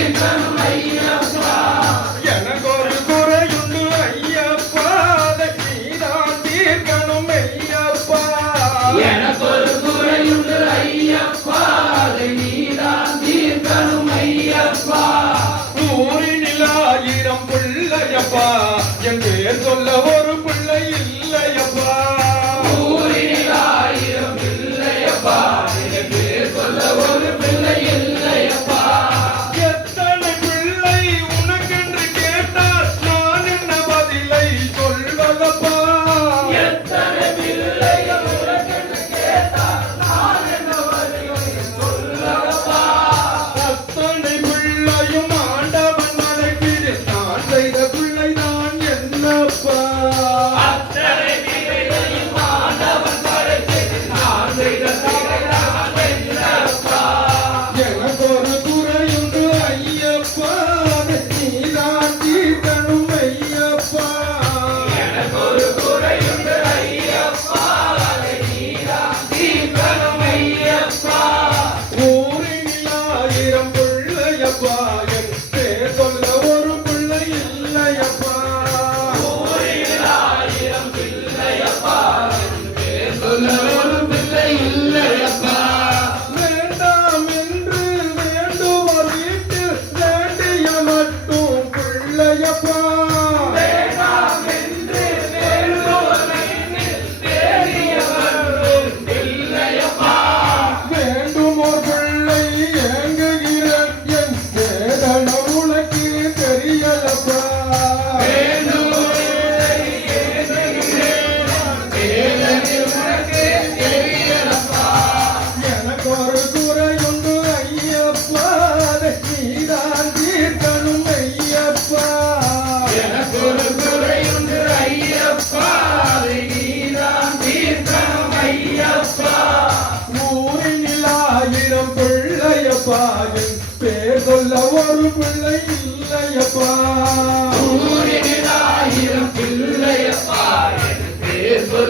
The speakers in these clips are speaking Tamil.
Eternal. Yeah.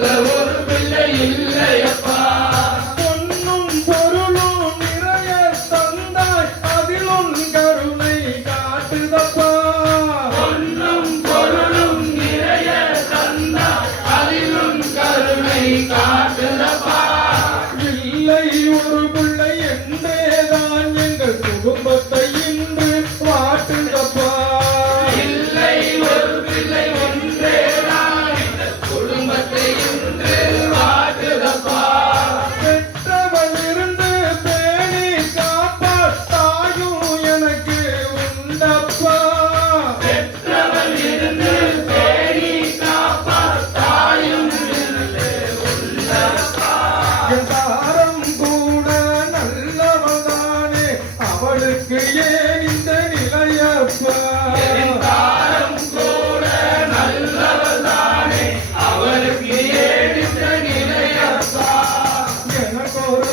Hello. அவளுக்கு ஏன் இந்த நிலையப்பா? கூட நல்லவதானே அவளுக்கு ஏன் இந்த நிலையப்பா எனக்கு ஒரு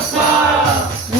Smile.